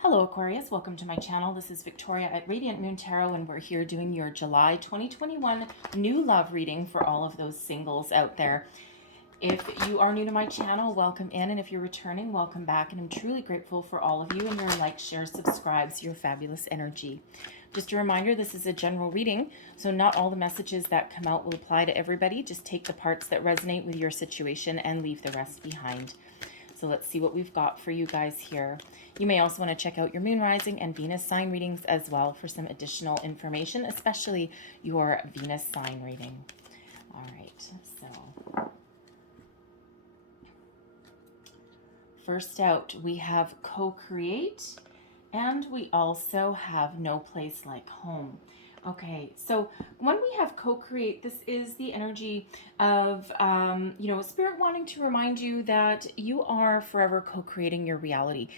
Hello Aquarius, welcome to my channel. This is Victoria at Radiant Moon Tarot, and we're here doing your July 2021 new love reading for all of those singles out there. If you are new to my channel, welcome in, and if you're returning, welcome back, and I'm truly grateful for all of you and your likes, shares, subscribes, your fabulous energy. Just a reminder, this is a general reading, so not all the messages that come out will apply to everybody. Just take the parts that resonate with your situation and leave the rest behind. So let's see what we've got for you guys here. You may also want to check out your moon rising and Venus sign readings as well for some additional information, especially your Venus sign reading. All right, so first out we have co-create, and we also have no place like home. Okay, so when we have co-create, this is the energy of, Spirit wanting to remind you that you are forever co-creating your reality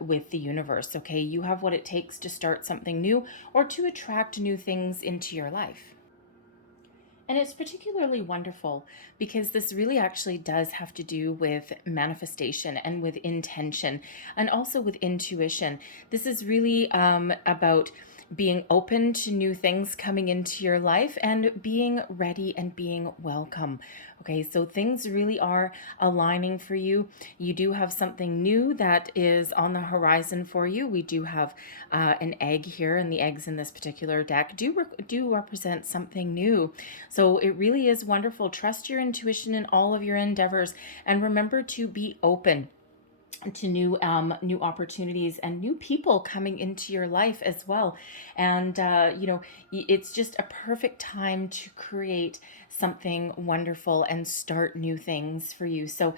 with the universe, okay? You have what it takes to start something new or to attract new things into your life. And it's particularly wonderful because this really actually does have to do with manifestation and with intention and also with intuition. This is really about being open to new things coming into your life and being ready and being welcome. Okay, so things really are aligning for you. You do have something new that is on the horizon for you. We do have an egg here, and the eggs in this particular deck do represent something new. So it really is wonderful. Trust your intuition in all of your endeavors, and remember to be open to new opportunities and new people coming into your life as well. And it's just a perfect time to create something wonderful and start new things for you. So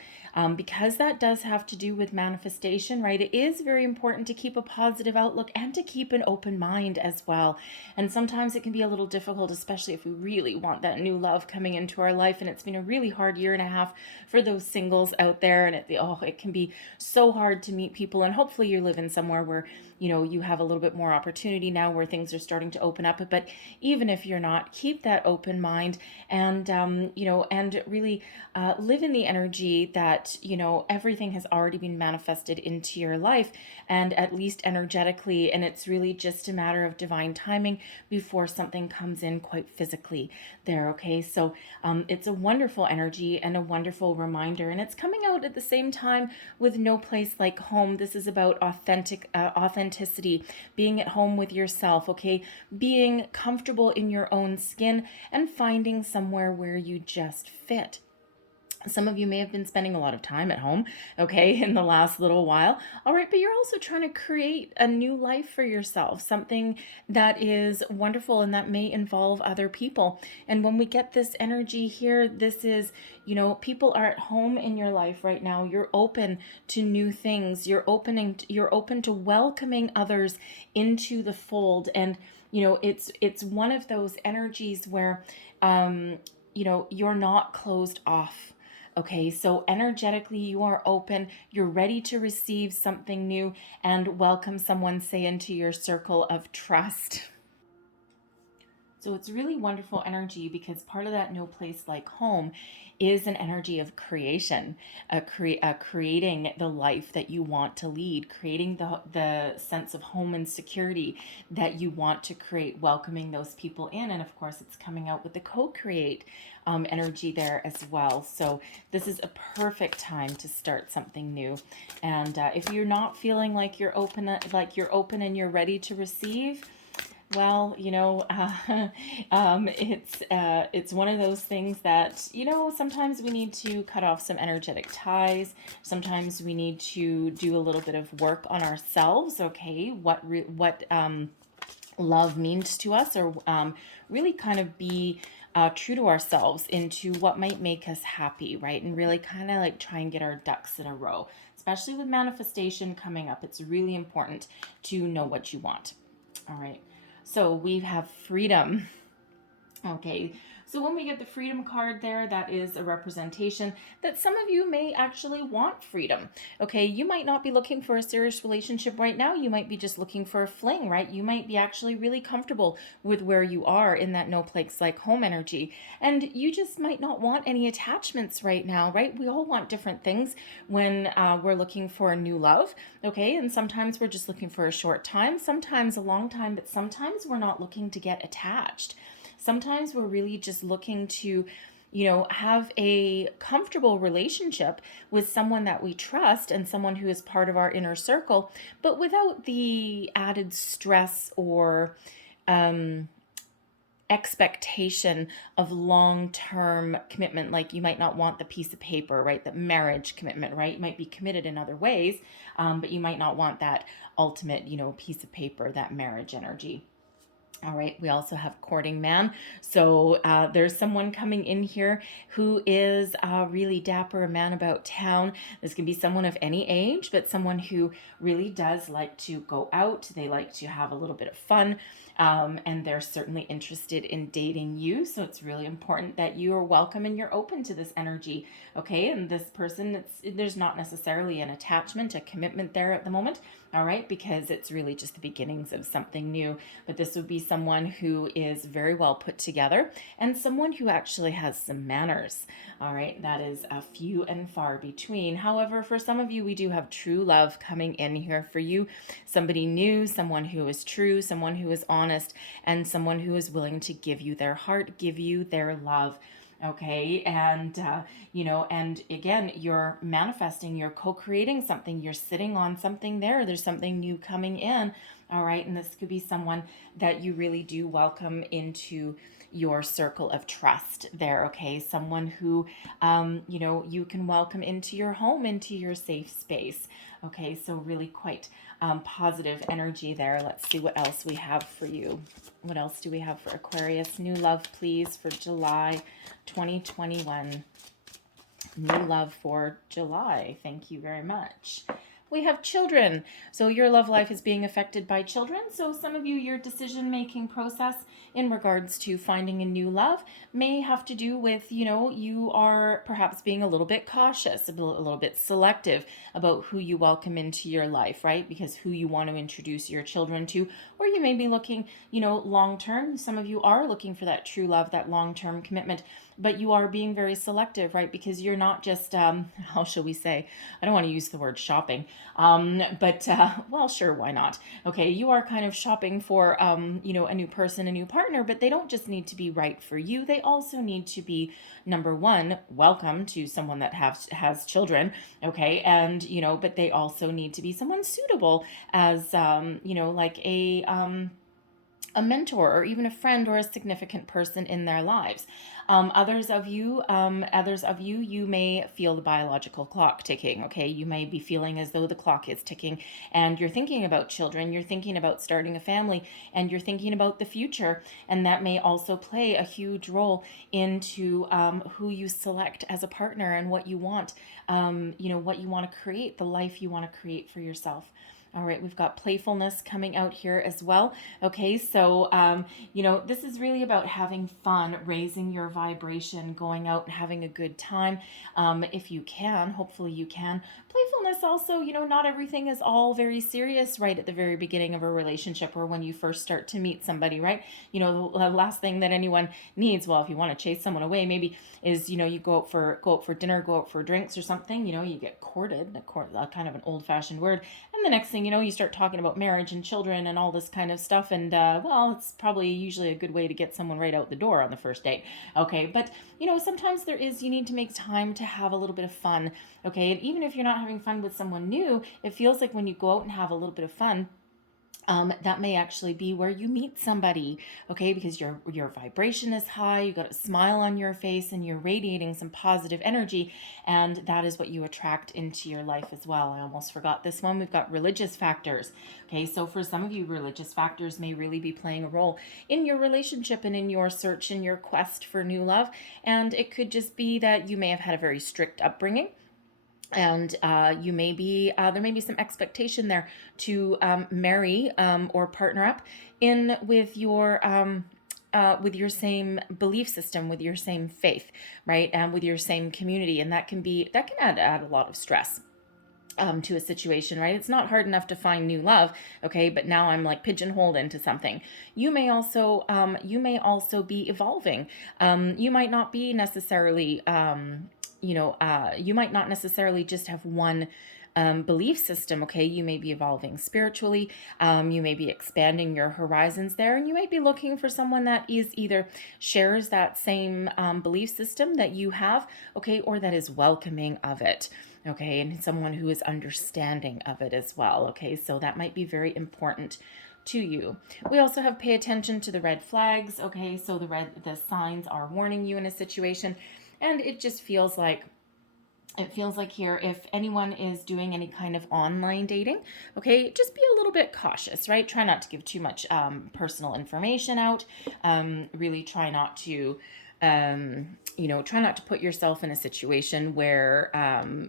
because that does have to do with manifestation, right, it is very important to keep a positive outlook and to keep an open mind as well. And sometimes it can be a little difficult, especially if we really want that new love coming into our life, and it's been a really hard year and a half for those singles out there, and it can be so hard to meet people. And hopefully you live in somewhere where you have a little bit more opportunity now, where things are starting to open up. But even if you're not, keep that open mind, and and really live in the energy that everything has already been manifested into your life, and at least energetically, and it's really just a matter of divine timing before something comes in quite physically there. Okay, so it's a wonderful energy and a wonderful reminder, and it's coming out at the same time with no place like home. This is about authenticity, being at home with yourself, okay, being comfortable in your own skin and finding somewhere where you just fit. Some of you may have been spending a lot of time at home, okay, in the last little while. All right, but you're also trying to create a new life for yourself, something that is wonderful and that may involve other people. And when we get this energy here, this is, people are at home in your life right now. You're open to new things. You're open to welcoming others into the fold. And, it's one of those energies where, you're not closed off. Okay, so energetically you are open, you're ready to receive something new and welcome someone, say, into your circle of trust. So it's really wonderful energy, because part of that no place like home is an energy of creation, creating the life that you want to lead, creating the sense of home and security that you want to create, welcoming those people in. And of course, it's coming out with the co-create energy there as well. So this is a perfect time to start something new. And if you're not feeling like you're open and you're ready to receive, well, it's one of those things that, sometimes we need to cut off some energetic ties. Sometimes we need to do a little bit of work on ourselves, okay? What love means to us, or really kind of be true to ourselves into what might make us happy, right? And really kind of like try and get our ducks in a row, especially with manifestation coming up. It's really important to know what you want. All right. So we have freedom. Okay, So when we get the freedom card there, that is a representation that some of you may actually want freedom. Okay, you might not be looking for a serious relationship right now. You might be just looking for a fling, right? You might be actually really comfortable with where you are in that no place like home energy. And you just might not want any attachments right now, right? We all want different things when we're looking for a new love, okay? And sometimes we're just looking for a short time, sometimes a long time, but sometimes we're not looking to get attached. Sometimes we're really just looking to, have a comfortable relationship with someone that we trust and someone who is part of our inner circle, but without the added stress or expectation of long-term commitment. Like you might not want the piece of paper, right? The marriage commitment, right? You might be committed in other ways, but you might not want that ultimate, piece of paper, that marriage energy. All right, we also have courting man. So there's someone coming in here who is really dapper, a man about town. This can be someone of any age, but someone who really does like to go out. They like to have a little bit of fun. And they're certainly interested in dating you. So it's really important that you are welcome and you're open to this energy. Okay, and this person, there's not necessarily an attachment, a commitment there at the moment. All right, because it's really just the beginnings of something new. But this would be someone who is very well put together and someone who actually has some manners. All right, that is a few and far between. However, for some of you, we do have true love coming in here for you. Somebody new, someone who is true, someone who is honest, and someone who is willing to give you their heart, give you their love. Okay, and and again, you're manifesting, you're co-creating something, you're sitting on something there's something new coming in. All right, and this could be someone that you really do welcome into your circle of trust there. Okay, someone who you can welcome into your home, into your safe space. Okay, so really quite positive energy there. Let's see what else we have for you. What else do we have for Aquarius? New love, please, for July 2021. New love for July. Thank you very much. We have children. So your love life is being affected by children. So some of you, your decision-making process in regards to finding a new love may have to do with, you are perhaps being a little bit cautious, a little bit selective about who you welcome into your life, right? Because who you want to introduce your children to, or you may be looking, long-term. Some of you are looking for that true love, that long-term commitment, but you are being very selective, right? Because you're not just, how shall we say, I don't want to use the word shopping, but well, sure, why not? Okay, you are kind of shopping for, a new person, a new partner, but they don't just need to be right for you. They also need to be, number one, welcome to someone that has children, okay? And, but they also need to be someone suitable as, like a mentor or even a friend or a significant person in their lives. Others of you, you may feel the biological clock ticking. Okay, you may be feeling as though the clock is ticking, and you're thinking about children. You're thinking about starting a family, and you're thinking about the future, and that may also play a huge role into who you select as a partner and what you want. What you want to create, the life you want to create for yourself. All right, we've got playfulness coming out here as well. Okay, so, this is really about having fun, raising your vibration, going out and having a good time. If you can, hopefully you can. Playfulness also, not everything is all very serious right at the very beginning of a relationship or when you first start to meet somebody, right? The last thing that anyone needs, well, if you want to chase someone away, maybe is, you go out for dinner, go out for drinks or something, you get courted, kind of an old-fashioned word. And the next thing you start talking about marriage and children and all this kind of stuff. And, it's probably usually a good way to get someone right out the door on the first date. Okay, but, sometimes you need to make time to have a little bit of fun. Okay, and even if you're not having fun with someone new, it feels like when you go out and have a little bit of fun, that may actually be where you meet somebody, okay? Because your vibration is high, you got a smile on your face, and you're radiating some positive energy, and that is what you attract into your life as well. I almost forgot this one. We've got religious factors, okay? So for some of you, religious factors may really be playing a role in your relationship and in your search and your quest for new love, and it could just be that you may have had a very strict upbringing, and you may be there may be some expectation there to marry or partner up in with your your same belief system, with your same faith, right, and with your same community, and that can add a lot of stress to a situation, right? It's not hard enough to find new love, okay, but now I'm like pigeonholed into something. You may also be evolving. You might not be necessarily, you might not necessarily just have one belief system, okay? You may be evolving spiritually. You may be expanding your horizons there, and you might be looking for someone that is either shares that same belief system that you have, okay, or that is welcoming of it. Okay, and someone who is understanding of it as well. Okay, so that might be very important to you. We also have pay attention to the red flags. Okay, so the signs are warning you in a situation, and it just feels like here, if anyone is doing any kind of online dating, okay, just be a little bit cautious, right? Try not to give too much personal information out. Really try not to try not to put yourself in a situation where,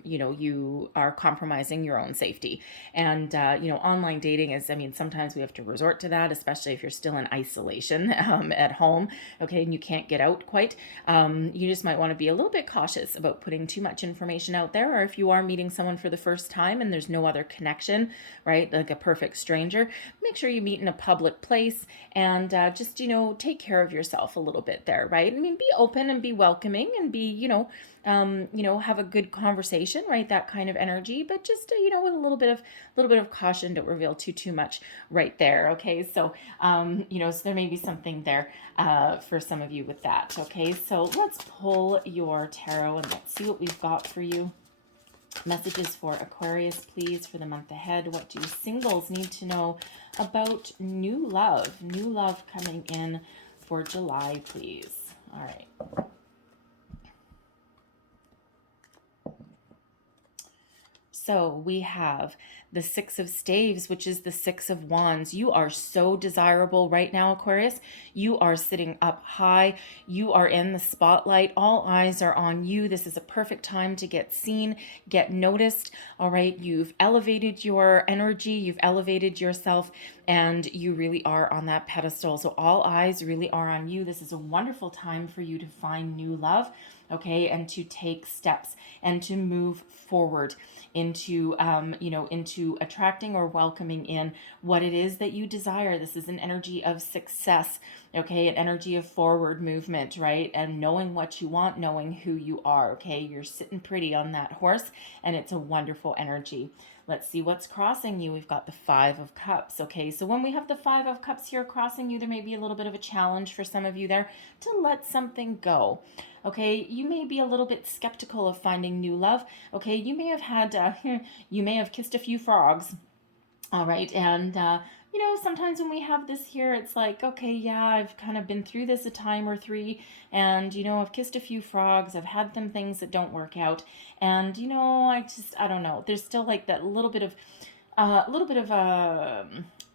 you are compromising your own safety. And, online dating is, sometimes we have to resort to that, especially if you're still in isolation at home, okay, and you can't get out quite. You just might want to be a little bit cautious about putting too much information out there, or if you are meeting someone for the first time and there's no other connection, right, like a perfect stranger, make sure you meet in a public place and just, take care of yourself a little bit there, right? Be open and be welcoming and be, have a good conversation, right? That kind of energy, but just, with a little bit of caution, don't reveal too much right there. Okay. So, so there may be something there, for some of you with that. Okay. So let's pull your tarot and let's see what we've got for you. Messages for Aquarius, please, for the month ahead. What do singles need to know about new love? New love coming in for July, please. All right. So we have the Six of Staves, which is the Six of Wands. You are so desirable right now, Aquarius. You are sitting up high. You are in the spotlight. All eyes are on you. This is a perfect time to get seen, get noticed. All right. You've elevated your energy. You've elevated yourself, and you really are on that pedestal. So all eyes really are on you. This is a wonderful time for you to find new love, okay, and to take steps and to move forward into into attracting or welcoming in what it is that you desire. This is an energy of success, okay, an energy of forward movement, right? And knowing what you want, knowing who you are, okay? You're sitting pretty on that horse, and it's a wonderful energy. Let's see what's crossing you. We've got the Five of Cups, okay? So when we have the Five of Cups here crossing you, there may be a little bit of a challenge for some of you there to let something go, okay? You may be a little bit skeptical of finding new love, okay? You may have had, you may have kissed a few frogs, all right? And, sometimes when we have this here, it's like, okay, yeah, I've kind of been through this a time or three, and, I've kissed a few frogs, I've had them things that don't work out, and, I don't know, there's still like that little bit of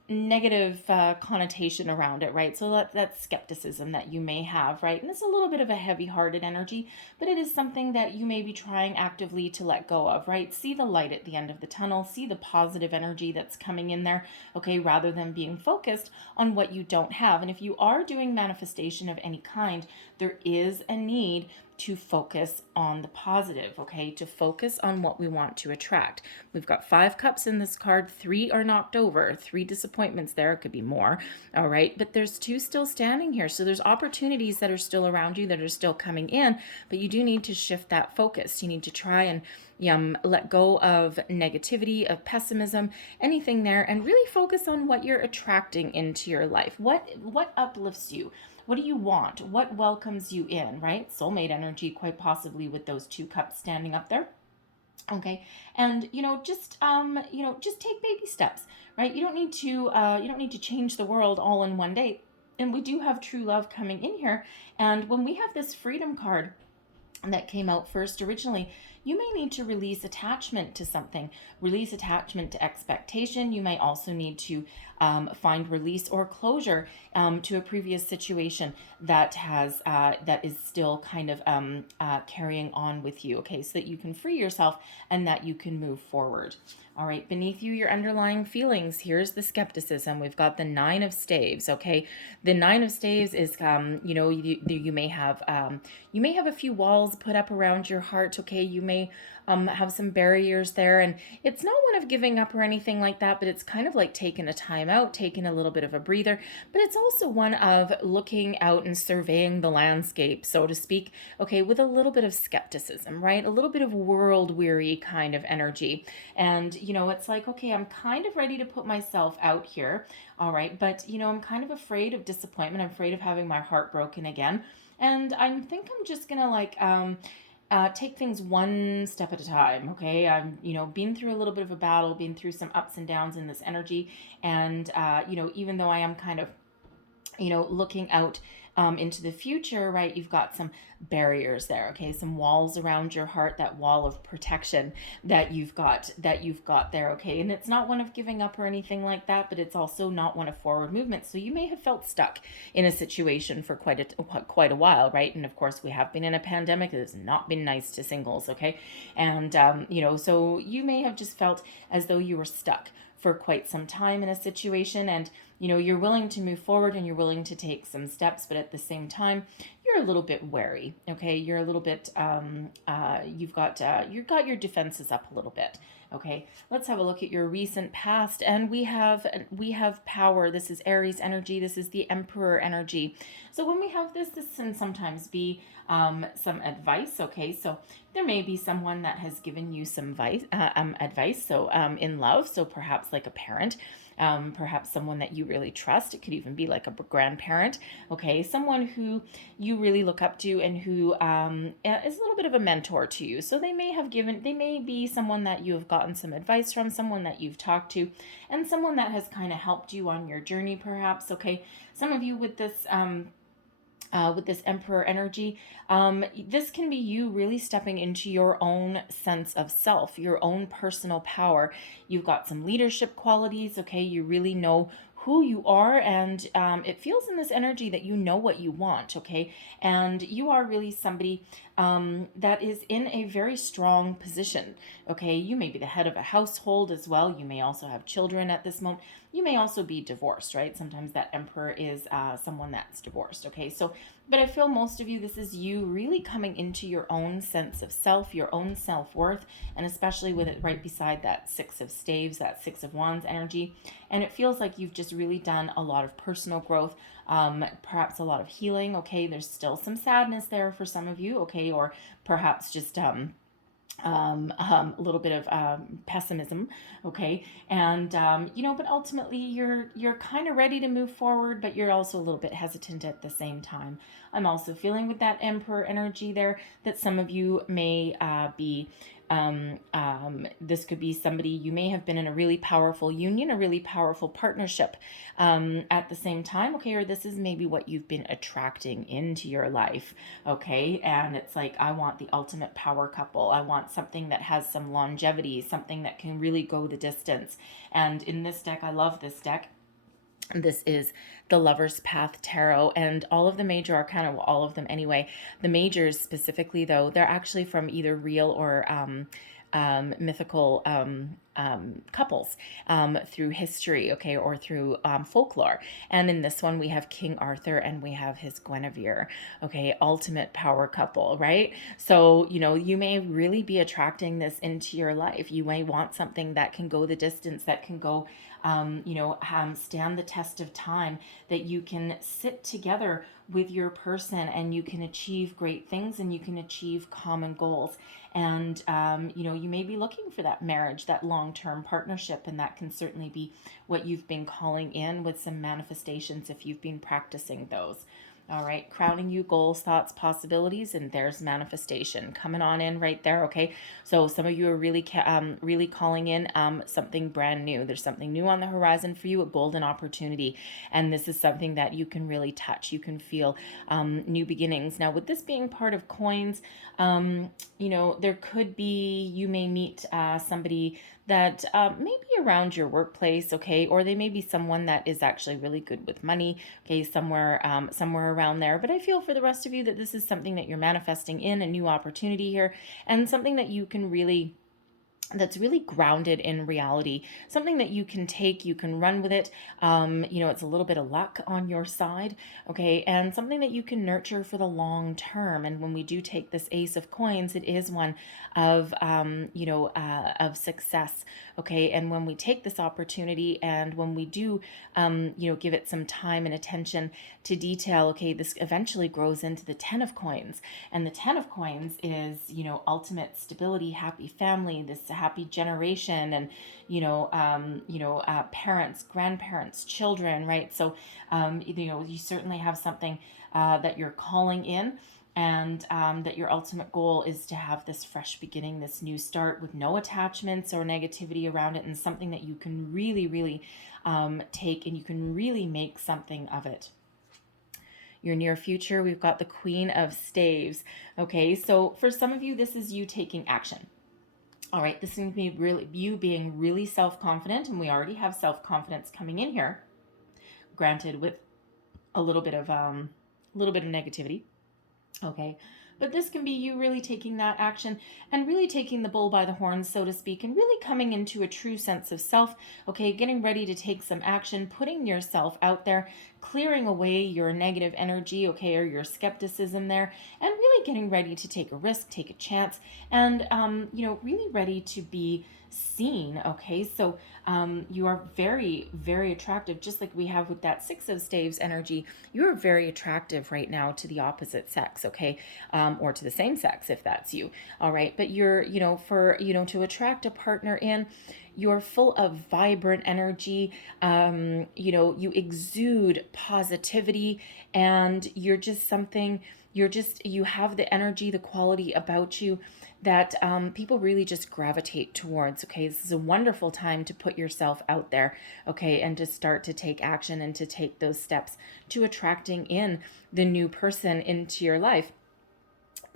negative connotation around it, right? So that's skepticism that you may have, right? And it's a little bit of a heavy-hearted energy, but it is something that you may be trying actively to let go of, right? See the light at the end of the tunnel, see the positive energy that's coming in there, okay, rather than being focused on what you don't have. And if you are doing manifestation of any kind, there is a need to focus on the positive, okay? To focus on what we want to attract. We've got 5 cups in this card. 3 are knocked over. 3 disappointments there. It could be more, all right? But there's 2 still standing here. So there's opportunities that are still around you that are still coming in, but you do need to shift that focus. You need to try and let go of negativity, of pessimism, anything there, and really focus on what you're attracting into your life. What uplifts you? What do you want? What welcomes you in, right? Soulmate energy, quite possibly, with those 2 cups standing up there. Okay. And, just take baby steps, right? You don't need to change the world all in one day. And we do have true love coming in here. And when we have this freedom card that came out first originally, you may need to release attachment to something, release attachment to expectation. You may also need to find release or closure to a previous situation that is still kind of carrying on with you, okay, so that you can free yourself and that you can move forward. All right, beneath you, your underlying feelings. Here's the skepticism. We've got the Nine of Staves. Okay, the Nine of Staves is, you may have a few walls put up around your heart. Okay, you may have some barriers there, and it's not one of giving up or anything like that, but it's kind of like taking a time out, taking a little bit of a breather, but it's also one of looking out and surveying the landscape, so to speak, okay, with a little bit of skepticism, right? A little bit of world weary kind of energy. And, it's like, okay, I'm kind of ready to put myself out here, all right, but, I'm kind of afraid of disappointment. I'm afraid of having my heart broken again. And I think I'm just going to take things one step at a time, okay? I'm, been through a little bit of a battle, been through some ups and downs in this energy. And, even though I am kind of, looking out into the future, right? You've got some barriers there, okay? Some walls around your heart, that wall of protection that you've got there, okay? And it's not one of giving up or anything like that, but it's also not one of forward movement. So you may have felt stuck in a situation for quite a while, right? And of course, we have been in a pandemic. It has not been nice to singles, okay? And so you may have just felt as though you were stuck for quite some time in a situation, and you're willing to move forward and you're willing to take some steps, but at the same time you're a little bit wary, okay? You're a little bit you've got your defenses up a little bit. Okay, let's have a look at your recent past, and we have power. This is Aries energy. This is the Emperor energy. So when we have this can sometimes be some advice. Okay, so there may be someone that has given you some advice. So in love, so perhaps like a parent. Perhaps someone that you really trust. It could even be like a grandparent, okay? Someone who you really look up to and who is a little bit of a mentor to you. So they may be someone that you have gotten some advice from, someone that you've talked to, and someone that has kind of helped you on your journey, perhaps, okay? Some of you with this Emperor energy, this can be you really stepping into your own sense of self, your own personal power. You've got some leadership qualities, okay? You really know who you are, and it feels in this energy that you know what you want, okay? And you are really somebody that is in a very strong position, okay? You may be the head of a household as well. You may also have children at this moment. You may also be divorced, right? Sometimes that Emperor is someone that's divorced, okay? So, but I feel most of you, this is you really coming into your own sense of self, your own self-worth, and especially with it right beside that Six of Staves, that Six of Wands energy. And it feels like you've just really done a lot of personal growth, perhaps a lot of healing, okay? There's still some sadness there for some of you, okay? Or perhaps just a little bit of pessimism, okay? And but ultimately you're kind of ready to move forward, but you're also a little bit hesitant at the same time. I'm also feeling with that Emperor energy there that some of you may be this could be somebody, you may have been in a really powerful union, a really powerful partnership at the same time, okay? Or this is maybe what you've been attracting into your life, okay? And it's like, I want the ultimate power couple. I want something that has some longevity, something that can really go the distance. And in this deck, I love this deck. This is the Lover's Path Tarot, and all of the major arcana, well, all of them anyway, the majors specifically though, they're actually from either real or mythical couples through history, okay, or through folklore. And in this one, we have King Arthur and we have his Guinevere, okay, ultimate power couple, right? So, you may really be attracting this into your life. You may want something that can go the distance, that can go stand the test of time, that you can sit together with your person and you can achieve great things and you can achieve common goals. And, you may be looking for that marriage, that long-term partnership, and that can certainly be what you've been calling in with some manifestations if you've been practicing those. All right, crowning you, goals, thoughts, possibilities, and there's manifestation coming on in right there. Okay, so some of you are really, really calling in something brand new. There's something new on the horizon for you, a golden opportunity, and this is something that you can really touch. You can feel new beginnings. Now, with this being part of coins, you know, there could be, you may meet somebody that may be around your workplace, okay, or they may be someone that is actually really good with money, okay, somewhere around there. But I feel for the rest of you that this is something that you're manifesting in, a new opportunity here, and something that you can really, that's really grounded in reality, something that you can take, you can run with it. You know, it's a little bit of luck on your side, okay, and something that you can nurture for the long term. And when we do take this Ace of Coins, it is one of, you know, of success, okay. And when we take this opportunity and when we do, you know, give it some time and attention to detail, okay, this eventually grows into the 10 of Coins. And the 10 of Coins is, you know, ultimate stability, happy family, this happy generation, and parents, grandparents, children, right? So you know, you certainly have something that you're calling in, and that your ultimate goal is to have this fresh beginning, this new start with no attachments or negativity around it, and something that you can really, really take, and you can really make something of it. Your near future, we've got the Queen of Staves. Okay, so for some of you, this is you taking action. All right, this is be really you being really self-confident, and we already have self-confidence coming in here, granted with a little bit of negativity. Okay, but this can be you really taking that action and really taking the bull by the horns, so to speak, and really coming into a true sense of self. Okay, getting ready to take some action, putting yourself out there, clearing away your negative energy, okay, or your skepticism there, and really getting ready to take a risk, take a chance, and you know, really ready to be seen. Okay, so you are very, very attractive, just like we have with that Six of Staves energy. You are very attractive right now to the opposite sex, okay, or to the same sex if that's you. All right, but you're, you know, for, you know, to attract a partner in, you're full of vibrant energy. You know, you exude positivity, and you're just something, you have the energy, the quality about you that people really just gravitate towards. Okay, this is a wonderful time to put yourself out there, okay, and to start to take action and to take those steps to attracting in the new person into your life.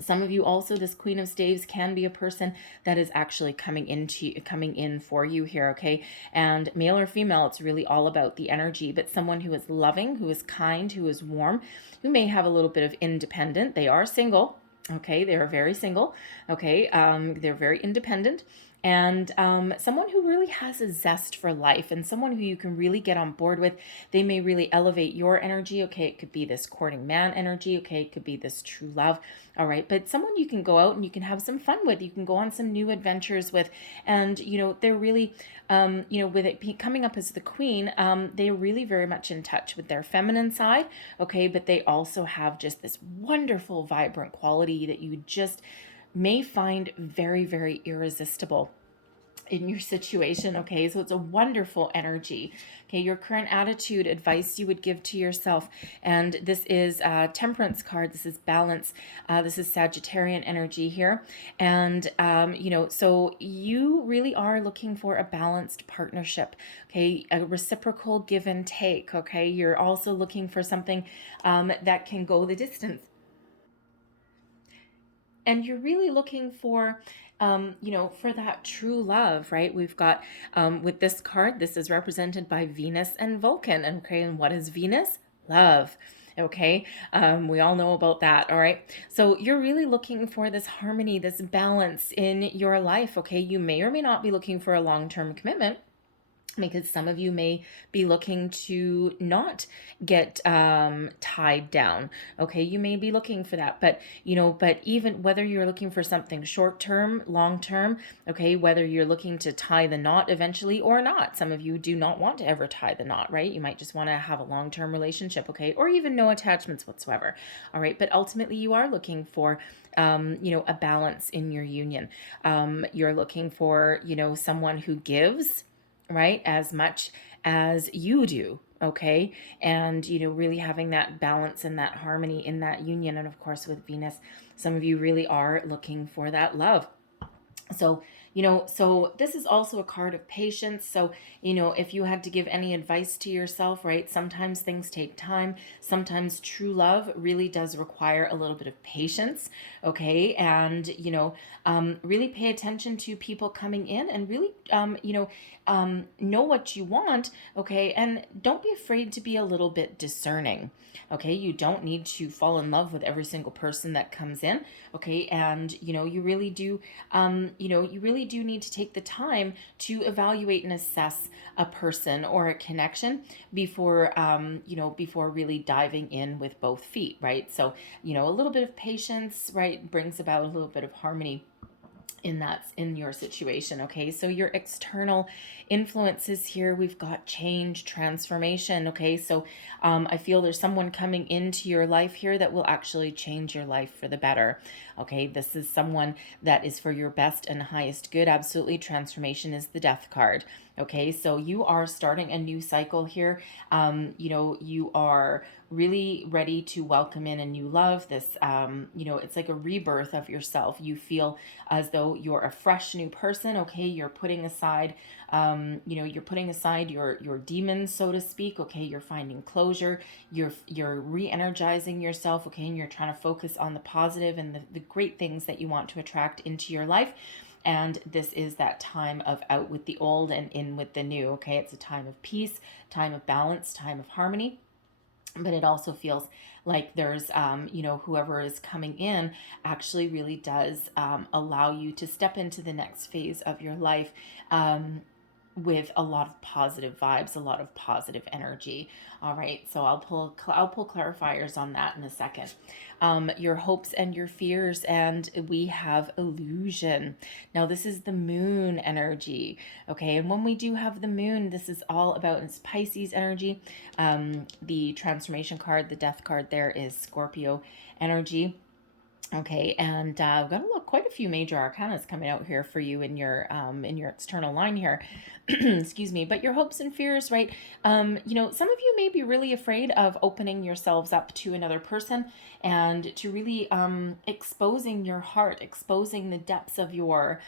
Some of you also, this Queen of Staves can be a person that is actually coming in for you here, okay? And male or female, it's really all about the energy, but someone who is loving, who is kind, who is warm, who may have a little bit of independent. They are single, okay? They are very single, okay? They're very independent, and someone who really has a zest for life, and someone who you can really get on board with. They may really elevate your energy, okay? It could be this courting man energy, okay? It could be this true love, all right? But someone you can go out and you can have some fun with, you can go on some new adventures with, and, you know, they're really, you know, with it coming up as the Queen, they're really very much in touch with their feminine side, okay? But they also have just this wonderful, vibrant quality that you just may find very, very irresistible in your situation, okay? So it's a wonderful energy, okay? Your current attitude, advice you would give to yourself, and this is a Temperance card. This is balance. This is Sagittarian energy here, and you know, so you really are looking for a balanced partnership, okay? A reciprocal give and take, okay? You're also looking for something that can go the distance, and you're really looking for you know, for that true love, right? We've got with this card, this is represented by Venus and Vulcan, okay? And what is Venus? Love, okay? We all know about that, all right? So you're really looking for this harmony, this balance in your life, okay? You may or may not be looking for a long-term commitment, because some of you may be looking to not get tied down, okay? You may be looking for that, but you know, but even whether you're looking for something short term, long term, okay, whether you're looking to tie the knot eventually or not. Some of you do not want to ever tie the knot, right? You might just want to have a long-term relationship, okay, or even no attachments whatsoever, all right? But ultimately you are looking for you know, a balance in your union. You're looking for, you know, someone who gives, right, as much as you do. Okay. And, really having that balance and that harmony in that union. And of course, with Venus, some of you really are looking for that love. So, so this is also a card of patience. So, if you had to give any advice to yourself, right, sometimes things take time. Sometimes true love really does require a little bit of patience. Okay. And, really pay attention to people coming in and really, know what you want. Okay. And don't be afraid to be a little bit discerning. Okay. You don't need to fall in love with every single person that comes in. Okay. And, you really do you really do need to take the time to evaluate and assess a person or a connection before, before really diving in with both feet, right? So, a little bit of patience, right, brings about a little bit of harmony in your situation. Okay, so your external influences here, we've got change, transformation. Okay, so I feel there's someone coming into your life here that will actually change your life for the better. Okay, this is someone that is for your best and highest good. Absolutely. Transformation is the death card. Okay, so you are starting a new cycle here. You are really ready to welcome in a new love. This, it's like a rebirth of yourself. You feel as though you're a fresh new person. Okay, you're putting aside, you're putting aside your demons, so to speak. Okay, you're finding closure. You're re-energizing yourself. Okay, and you're trying to focus on the positive and the great things that you want to attract into your life. And this is that time of out with the old and in with the new. Okay, it's a time of peace, time of balance, time of harmony. But it also feels like there's, whoever is coming in actually really does allow you to step into the next phase of your life with a lot of positive vibes, a lot of positive energy. All right, so I'll pull clarifiers on that in a second. Your hopes and your fears, and we have illusion. Now this is the moon energy. Okay, and when we do have the moon, this is all about it's Pisces energy. The transformation card, the death card, there is Scorpio energy. Okay, and I've got quite a few major arcanas coming out here for you in your external line here. Excuse me, but your hopes and fears, right? Some of you may be really afraid of opening yourselves up to another person and to really exposing your heart, exposing the depths of your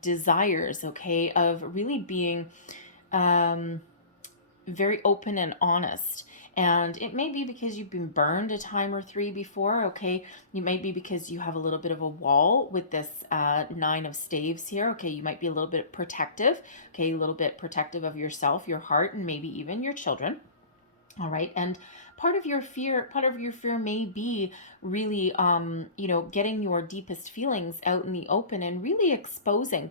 desires. Okay, of really being very open and honest. And it may be because you've been burned a time or three before. Okay, you may be because you have a little bit of a wall with this nine of staves here. Okay, you might be a little bit protective. Okay, a little bit protective of yourself, your heart, and maybe even your children. All right, and part of your fear may be really getting your deepest feelings out in the open and really exposing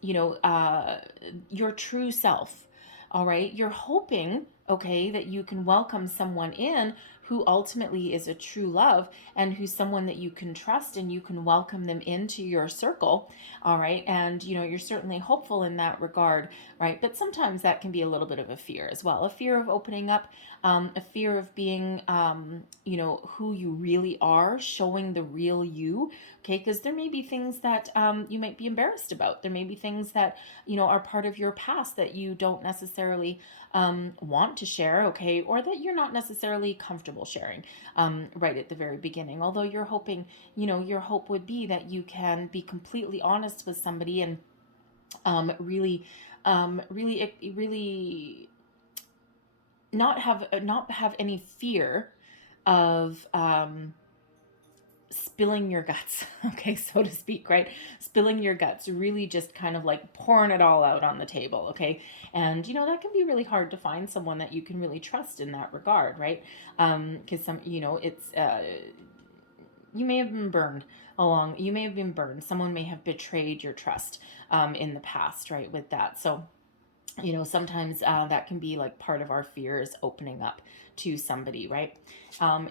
your true self. All right, you're hoping, okay, that you can welcome someone in who ultimately is a true love and who's someone that you can trust and you can welcome them into your circle. All right, and you're certainly hopeful in that regard, right? But sometimes that can be a little bit of a fear as well, a fear of opening up, a fear of being who you really are, showing the real you. Okay, because there may be things that you might be embarrassed about. There may be things that are part of your past that you don't necessarily want to share, okay, or that you're not necessarily comfortable sharing right at the very beginning. Although you're hoping, your hope would be that you can be completely honest with somebody and really not have any fear of spilling your guts, okay, so to speak, right? Spilling your guts, really just kind of like pouring it all out on the table, okay? And that can be really hard to find someone that you can really trust in that regard, right? Because it's you may have been burned someone may have betrayed your trust in the past, right, with that. So sometimes that can be like part of our fears opening up to somebody, right?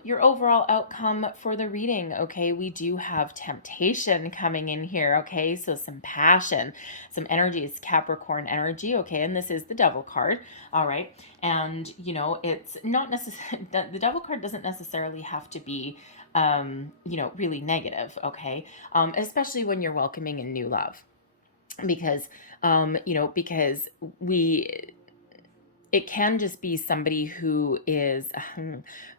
Your overall outcome for the reading, okay, we do have temptation coming in here, okay, so some passion, some energy is Capricorn energy, okay, and this is the Devil card, all right, and it's not necessarily, the Devil card doesn't necessarily have to be really negative, okay, especially when you're welcoming in new love, because because we it can just be somebody who is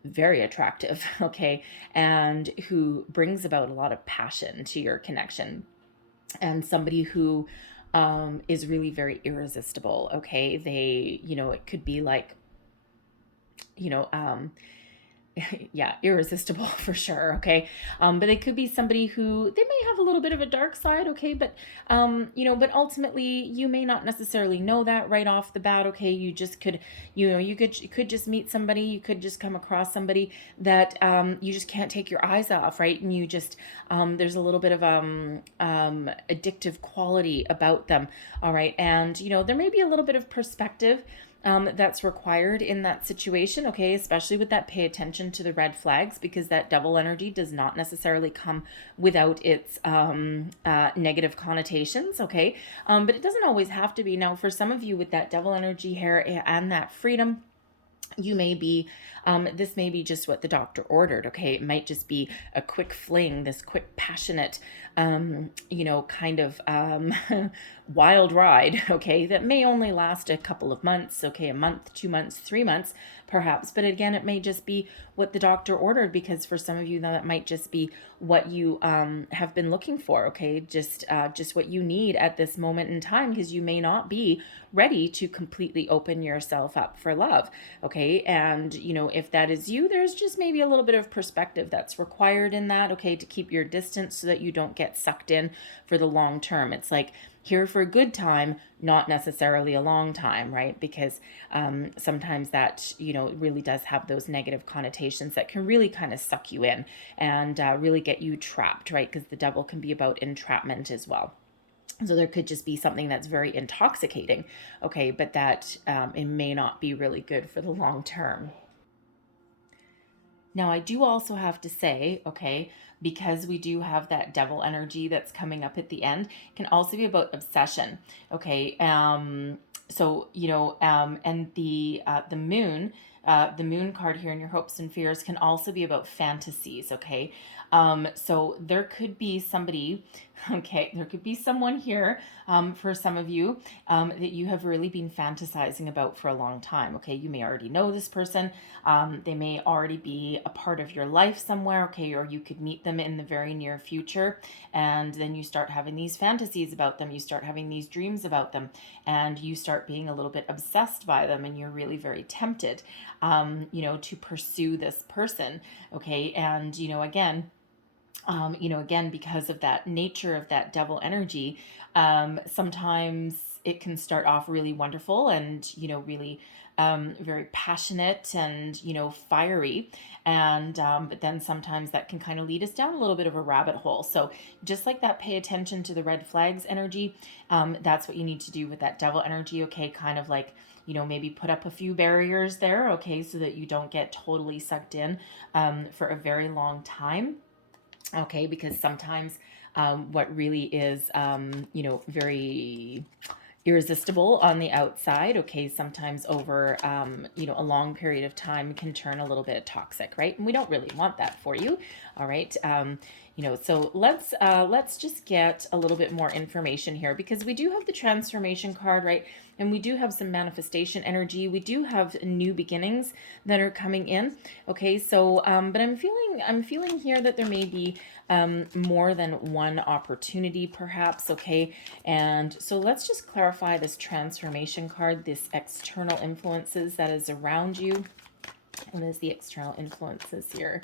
very attractive, okay, and who brings about a lot of passion to your connection, and somebody who is really very irresistible, okay. They, it could be like, you know, yeah, irresistible for sure. Okay. But it could be somebody who they may have a little bit of a dark side. Okay. But ultimately you may not necessarily know that right off the bat. Okay. You just could, you could just meet somebody, you could just come across somebody that, you just can't take your eyes off. Right. And you just, there's a little bit of, addictive quality about them. All right. And, there may be a little bit of perspective that's required in that situation, okay, especially with that pay attention to the red flags, because that devil energy does not necessarily come without its negative connotations, okay, but it doesn't always have to be. Now, for some of you with that devil energy here and that freedom, you may be, this may be just what the doctor ordered, okay? It might just be a quick fling, this quick, passionate, kind of wild ride, okay? That may only last a couple of months, okay? A month, 2 months, 3 months, perhaps. But again, it may just be what the doctor ordered, because for some of you, that might just be what you have been looking for, okay? Just what you need at this moment in time, because you may not be ready to completely open yourself up for love, okay? And, if that is you, there's just maybe a little bit of perspective that's required in that, okay, to keep your distance so that you don't get sucked in for the long term. It's like here for a good time, not necessarily a long time, right? Because sometimes that, really does have those negative connotations that can really kind of suck you in and really get you trapped, right? Because the devil can be about entrapment as well. So there could just be something that's very intoxicating, okay, but that it may not be really good for the long term. Now, I do also have to say, okay, because we do have that devil energy that's coming up at the end, can also be about obsession, okay? And the moon card here in your hopes and fears can also be about fantasies, okay? So there could be somebody, okay, there could be someone here for some of you that you have really been fantasizing about for a long time, okay? You may already know this person. They may already be a part of your life somewhere, okay? Or you could meet them in the very near future, and then you start having these fantasies about them. You start having these dreams about them, and you start being a little bit obsessed by them, and you're really very tempted, to pursue this person, okay? And, again, because of that nature of that devil energy, sometimes it can start off really wonderful and, really very passionate and, fiery. And, but then sometimes that can kind of lead us down a little bit of a rabbit hole. So just like that, pay attention to the red flags energy. That's what you need to do with that devil energy. Okay. Kind of like, maybe put up a few barriers there. Okay. So that you don't get totally sucked in, for a very long time. Okay, because sometimes what really is, very irresistible on the outside, okay, sometimes over, a long period of time can turn a little bit toxic, right? And we don't really want that for you, all right? So let's just get a little bit more information here, because we do have the transformation card, right? And we do have some manifestation energy. We do have new beginnings that are coming in. Okay, so but I'm feeling here that there may be more than one opportunity, perhaps. Okay, and so let's just clarify this transformation card, this external influences that is around you. What is the external influences here?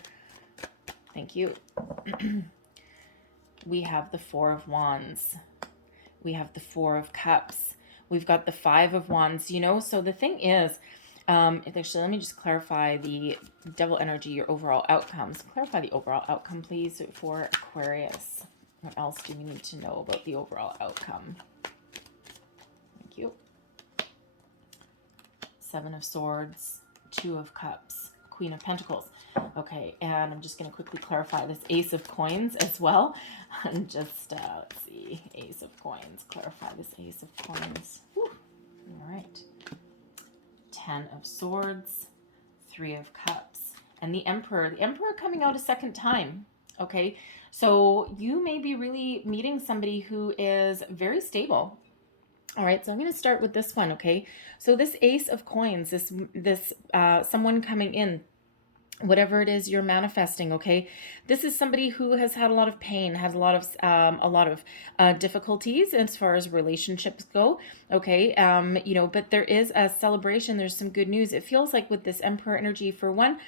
Thank you. We have the Four of Wands. We have the Four of Cups. We've got the Five of Wands, so the thing is, actually, let me just clarify the devil energy, your overall outcomes. Clarify the overall outcome, please, for Aquarius. What else do we need to know about the overall outcome? Thank you. Seven of Swords, Two of Cups, Queen of Pentacles. Okay, and I'm just going to quickly clarify this Ace of Coins as well. And just, let's see, Ace of Coins. Clarify this Ace of Coins. Whew. All right. Ten of Swords, Three of Cups, and the Emperor. The Emperor coming out a second time. Okay, so you may be really meeting somebody who is very stable. All right, so I'm going to start with this one, okay? So this Ace of Coins, this someone coming in, whatever it is you're manifesting, okay, this is somebody who has had a lot of pain, has a lot of difficulties as far as relationships go, okay, but there is a celebration, there's some good news. It feels like with this Emperor energy, for one,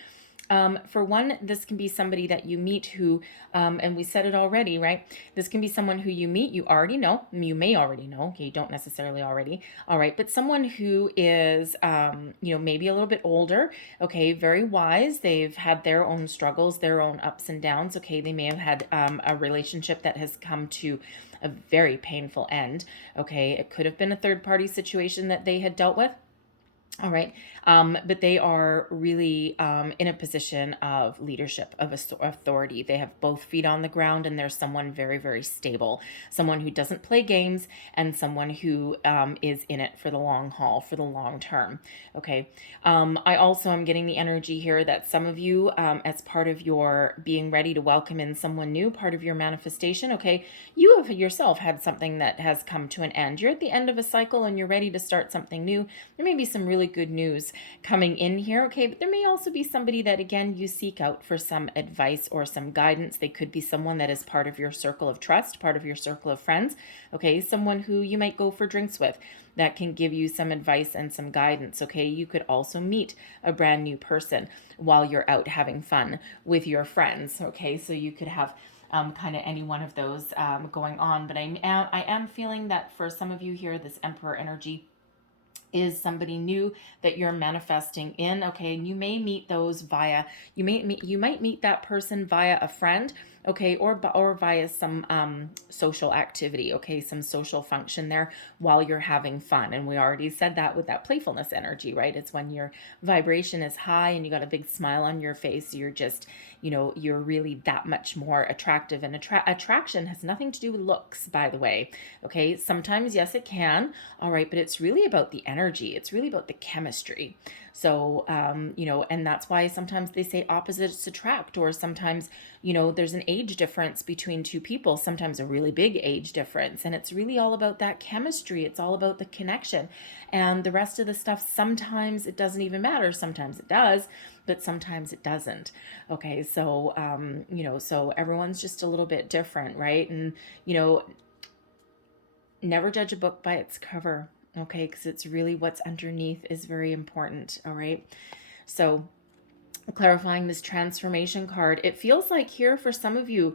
this can be somebody that you meet who, and we said it already, right? This can be someone who you meet, you already know, you may already know, okay, you don't necessarily already, all right, but someone who is, maybe a little bit older, okay, very wise, they've had their own struggles, their own ups and downs, okay, they may have had a relationship that has come to a very painful end, okay, it could have been a third party situation that they had dealt with. All right. But they are really in a position of leadership, of authority. They have both feet on the ground, and there's someone very, very stable, someone who doesn't play games, and someone who is in it for the long haul, for the long term. Okay. I also am getting the energy here that some of you, as part of your being ready to welcome in someone new, part of your manifestation, okay, you have yourself had something that has come to an end. You're at the end of a cycle and you're ready to start something new. There may be some really good news coming in here, okay, but there may also be somebody that, again, you seek out for some advice or some guidance. They could be someone that is part of your circle of trust, part of your circle of friends, okay, someone who you might go for drinks with that can give you some advice and some guidance, okay. You could also meet a brand new person while you're out having fun with your friends, okay, so you could have kind of any one of those going on. But I am feeling that for some of you here, this Emperor energy is somebody new that you're manifesting in, okay, and you may meet those via, you might meet that person via a friend, okay, or via some social activity, okay, some social function there while you're having fun. And we already said that with that playfulness energy, right? It's when your vibration is high and you got a big smile on your face, you're just, you're really that much more attractive. And attraction has nothing to do with looks, by the way, okay. Sometimes, yes, it can, all right, but it's really about the energy, it's really about the chemistry. So and that's why sometimes they say opposites attract, or sometimes there's an age difference between two people, sometimes a really big age difference, and it's really all about that chemistry, it's all about the connection. And the rest of the stuff, sometimes it doesn't even matter, sometimes it does, but sometimes it doesn't. Okay, so so everyone's just a little bit different, right? And never judge a book by its cover, okay, because it's really what's underneath is very important. All right, so clarifying this transformation card, it feels like here for some of you,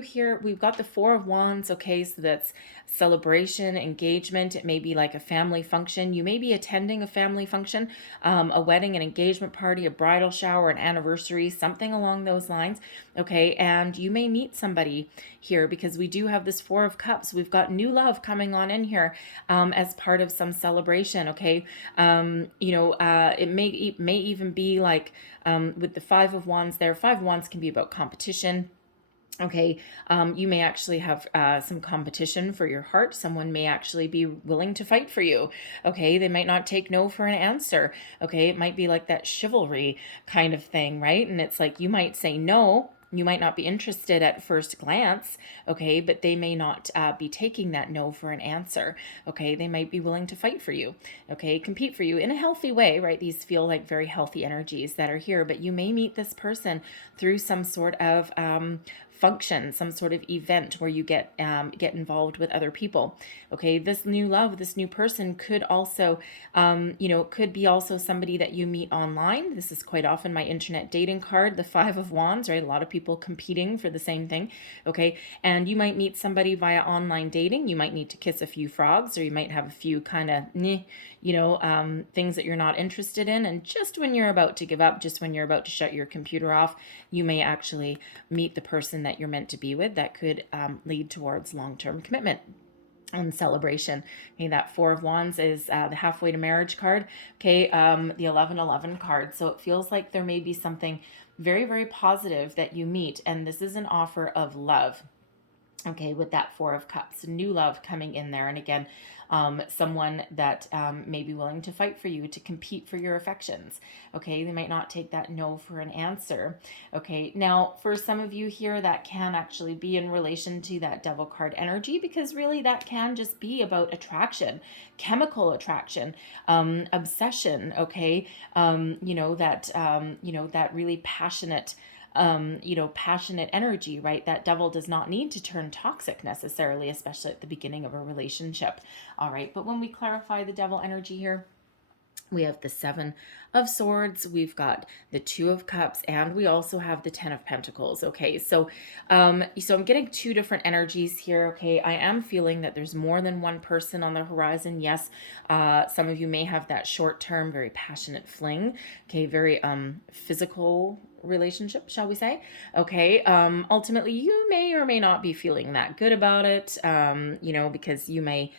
here, we've got the Four of Wands, okay, so that's celebration, engagement. It may be like a family function. You may be attending a family function, a wedding, an engagement party, a bridal shower, an anniversary, something along those lines, okay, and you may meet somebody here because we do have this Four of Cups. We've got new love coming on in here as part of some celebration, okay. It may even be like with the Five of Wands there. Five of Wands can be about competition. Okay, you may actually have some competition for your heart. Someone may actually be willing to fight for you. Okay, they might not take no for an answer. Okay, it might be like that chivalry kind of thing, right? And it's like you might say no. You might not be interested at first glance, okay, but they may not be taking that no for an answer, okay? They might be willing to fight for you, okay, compete for you in a healthy way, right? These feel like very healthy energies that are here, but you may meet this person through some sort of function, some sort of event where you get involved with other people. Okay, this new love, this new person could also, could be also somebody that you meet online. This is quite often my internet dating card, the Five of Wands, right? A lot of people competing for the same thing. Okay, and you might meet somebody via online dating. You might need to kiss a few frogs, or you might have a few kind of things that you're not interested in. And just when you're about to give up, just when you're about to shut your computer off, you may actually meet the person that you're meant to be with that could lead towards long-term commitment and celebration. Okay, that Four of Wands is the halfway to marriage card. Okay, the 1111 card. So it feels like there may be something very, very positive that you meet, and this is an offer of love. Okay, with that Four of Cups, new love coming in there. And again, someone that may be willing to fight for you, to compete for your affections. Okay, they might not take that no for an answer. Okay, now for some of you here, that can actually be in relation to that Devil card energy, because really that can just be about attraction, chemical attraction, obsession. Okay, that really passionate passionate energy, right? That devil does not need to turn toxic necessarily, especially at the beginning of a relationship. All right. But when we clarify the devil energy here, we have the Seven of Swords, we've got the Two of Cups, and we also have the Ten of Pentacles. Okay, so I'm getting two different energies here. Okay, I am feeling that there's more than one person on the horizon. Yes, some of you may have that short-term, very passionate fling. Okay, very physical relationship, shall we say. Okay, ultimately you may or may not be feeling that good about it, because you may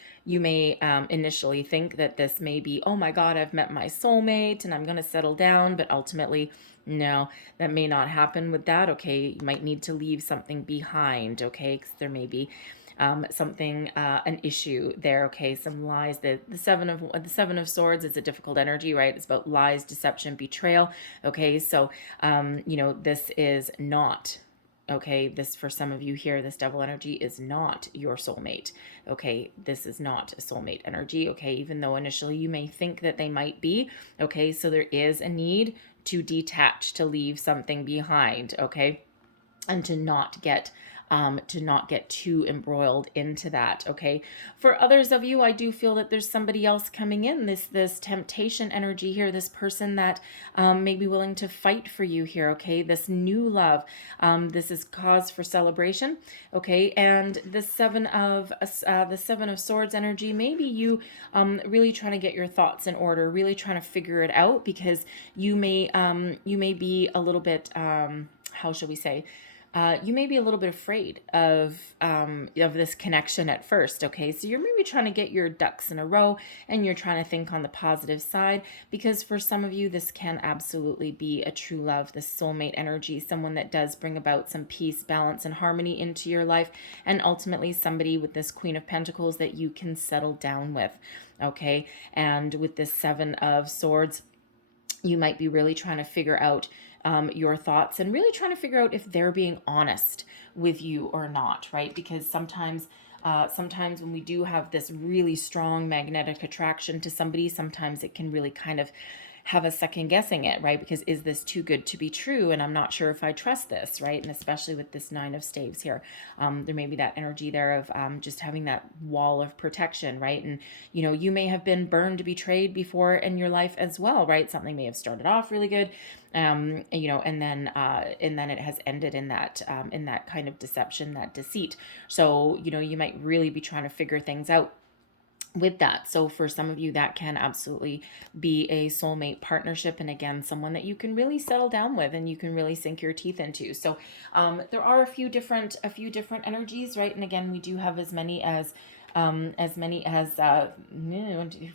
initially think that this may be, oh my God, I've met my soulmate and I'm going to settle down. But ultimately, no, that may not happen with that. Okay, you might need to leave something behind. Okay, because there may be an issue there. Okay, some lies. The Seven of Swords is a difficult energy, right? It's about lies, deception, betrayal. Okay, so this is not. Okay, this for some of you here, this devil energy is not your soulmate. Okay, this is not a soulmate energy. Okay, even though initially you may think that they might be. Okay, so there is a need to detach, to leave something behind. Okay, and to not get too embroiled into that. Okay, for others of you, I do feel that there's somebody else coming in, this temptation energy here, this person that may be willing to fight for you here. Okay, this new love, this is cause for celebration. Okay, and the Seven of Swords energy, maybe you really trying to get your thoughts in order, really trying to figure it out, because you may be a little bit how shall we say, you may be a little bit afraid of this connection at first. Okay, so you're maybe trying to get your ducks in a row, and you're trying to think on the positive side, because for some of you this can absolutely be a true love, this soulmate energy, someone that does bring about some peace, balance, and harmony into your life, and ultimately somebody with this Queen of Pentacles that you can settle down with. Okay, and with this Seven of Swords, you might be really trying to figure out your thoughts, and really trying to figure out if they're being honest with you or not, right? Because sometimes when we do have this really strong magnetic attraction to somebody, sometimes it can really kind of have a second guessing it, right? Because is this too good to be true? And I'm not sure if I trust this, right? And especially with this Nine of Staves here, there may be that energy there of just having that wall of protection, right? And you may have been burned, betrayed before in your life as well, right? Something may have started off really good, and then it has ended in that kind of deception, that deceit. So you might really be trying to figure things out with that. So for some of you, that can absolutely be a soulmate partnership, and again, someone that you can really settle down with and you can really sink your teeth into. So there are a few different energies, right? And again, we do have as many as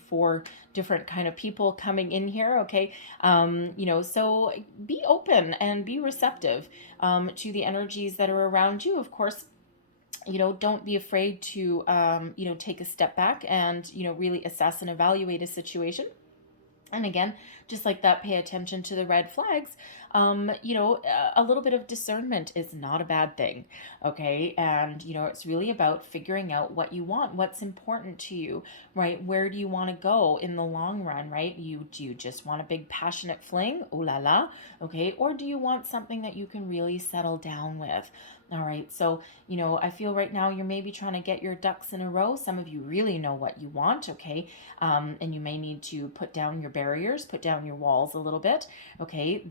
4 different kind of people coming in here. Okay, so be open and be receptive to the energies that are around you. Of course, don't be afraid to, take a step back and, really assess and evaluate a situation. And again, just like that, pay attention to the red flags. A little bit of discernment is not a bad thing. Okay. And, it's really about figuring out what you want, what's important to you, right? Where do you want to go in the long run, right? Do you just want a big passionate fling? Ooh la la. Okay. Or do you want something that you can really settle down with? All right. So, I feel right now you're maybe trying to get your ducks in a row. Some of you really know what you want. Okay. And you may need to put down your barriers, put down your walls a little bit. Okay.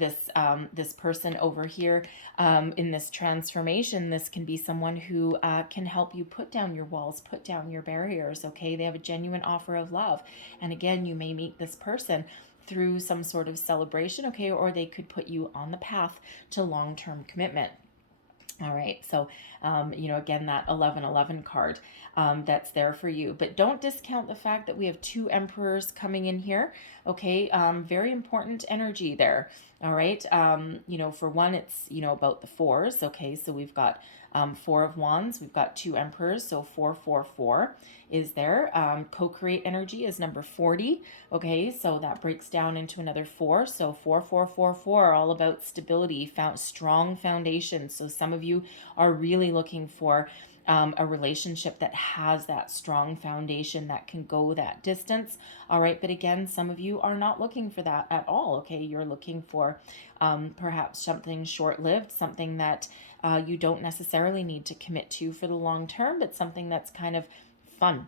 This person over here, in this transformation, this can be someone who can help you put down your walls, put down your barriers. Okay. They have a genuine offer of love. And again, you may meet this person through some sort of celebration. Okay. Or they could put you on the path to long-term commitment. All right, so, again, that 1111 card that's there for you. But don't discount the fact that we have 2 emperors coming in here, okay? Very important energy there, all right? For one, it's, about the 4s, okay? So we've got Four of Wands, we've got two Emperors, so 444 is there. Co-create energy is number 40. Okay, so that breaks down into another four. So 4444, all about stability, found strong foundation. So some of you are really looking for a relationship that has that strong foundation that can go that distance. All right, but again, some of you are not looking for that at all. Okay, you're looking for perhaps something short-lived, something that you don't necessarily need to commit to for the long term, but something that's kind of fun.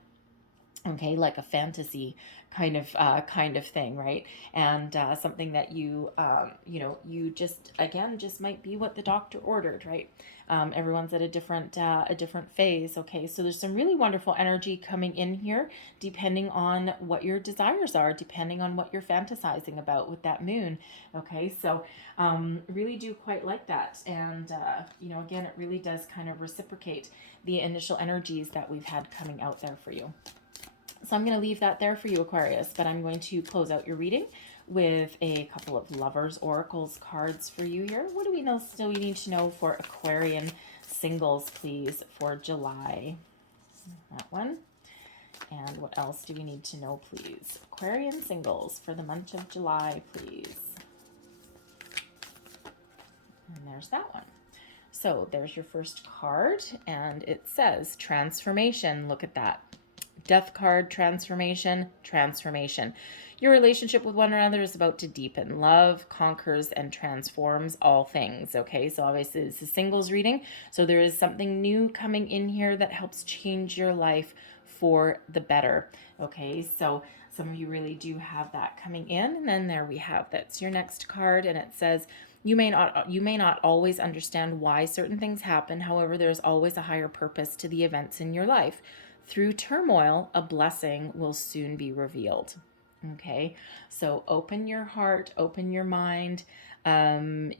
Okay, like a fantasy kind of thing, right? And something that you you just again just might be what the doctor ordered, right? Everyone's at a different phase. Okay, so there's some really wonderful energy coming in here, depending on what your desires are, depending on what you're fantasizing about with that moon. Okay, so really do quite like that, and again, it really does kind of reciprocate the initial energies that we've had coming out there for you. So I'm going to leave that there for you, Aquarius, but I'm going to close out your reading with a couple of Lovers Oracles cards for you here. What do we know still you need to know for Aquarian singles, please, for July? That one. And what else do we need to know, please? Aquarian singles for the month of July, please. And there's that one. So there's your first card, and it says transformation. Look at that. Death card, transformation, transformation. Your relationship with one another is about to deepen. Love conquers and transforms all things. Okay, so obviously it's a singles reading. So there is something new coming in here that helps change your life for the better. Okay, so some of you really do have that coming in. And then there we have, that's your next card, and it says, you may not always understand why certain things happen. However, there's always a higher purpose to the events in your life. Through turmoil, a blessing will soon be revealed. Okay, so open your heart, open your mind. Don't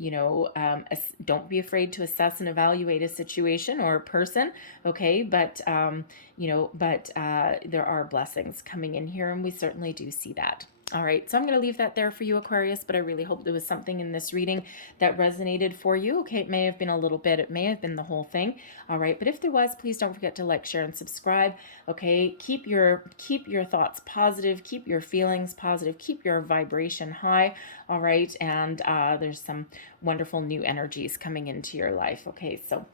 be afraid to assess and evaluate a situation or a person. Okay, but there are blessings coming in here, and we certainly do see that. All right, so I'm going to leave that there for you, Aquarius, but I really hope there was something in this reading that resonated for you. Okay, it may have been a little bit, it may have been the whole thing. All right, but if there was, please don't forget to like, share, and subscribe. Okay, keep your thoughts positive, keep your feelings positive, keep your vibration high. All right, and there's some wonderful new energies coming into your life. Okay, so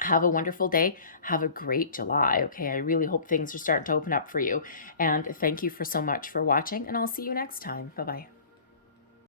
have a wonderful day. Have a great July. Okay, I really hope things are starting to open up for you. And thank you so much for watching, and I'll see you next time. Bye-bye.